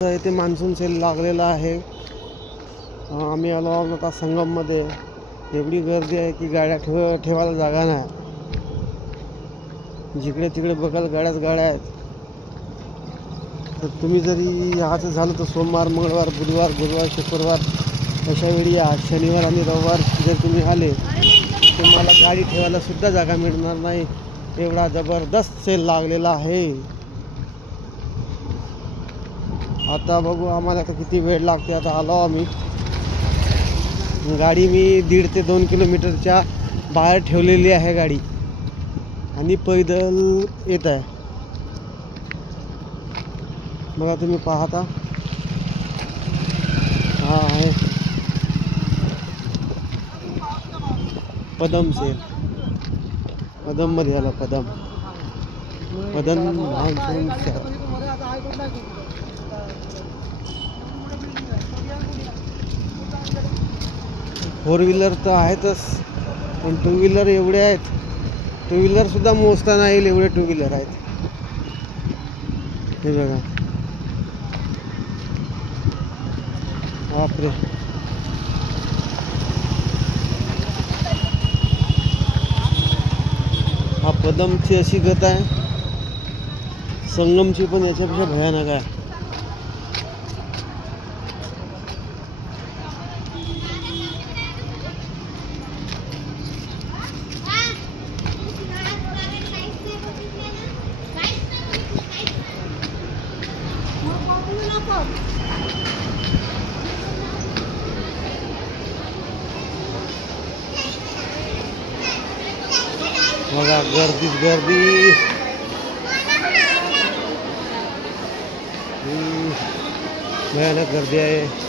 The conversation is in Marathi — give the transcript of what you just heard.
इथे मान्सून सेल लागलेला आहे. आम्ही आलो आहोत आता संगममध्ये. एवढी गर्दी आहे की गाड्या ठेवायला जागा नाही. जिकडे तिकडे बघाल गाड्याच गाड्या आहेत. तर तुम्ही जरी यायचं झालं तर सोमवार, मंगळवार, बुधवार, गुरुवार, शुक्रवार अशा वेळी या. शनिवार आणि रविवार जर तुम्ही आले तुम्हाला गाडी ठेवायला सुद्धा जागा मिळणार नाही. एवढा जबरदस्त सेल लागलेला आहे. आता बघू आम्हाला आता किती वेळ लागते. आता आलो आम्ही. गाडी मी 1.5 ते 2 किलोमीटरच्या बाहेर ठेवलेली आहे गाडी आणि पैदल येत आहे. बघा तुम्ही पाहता. हा आहे पदम सेल. पदममध्ये आला पदम मान्सून सेल. 4 व्हीलर तर आहेतच पण 2 व्हीलर एवढे आहेत. 2 व्हीलर सुद्धा मोजता नाही येईल एवढे 2 व्हीलर आहेत. हे बघा बापरे. हा पदमची अशी गत आहे. संगमची पण याच्यापेक्षा भयानक आहे. बघा गर्दीच गर्दी. भयानक गर्दी आहे.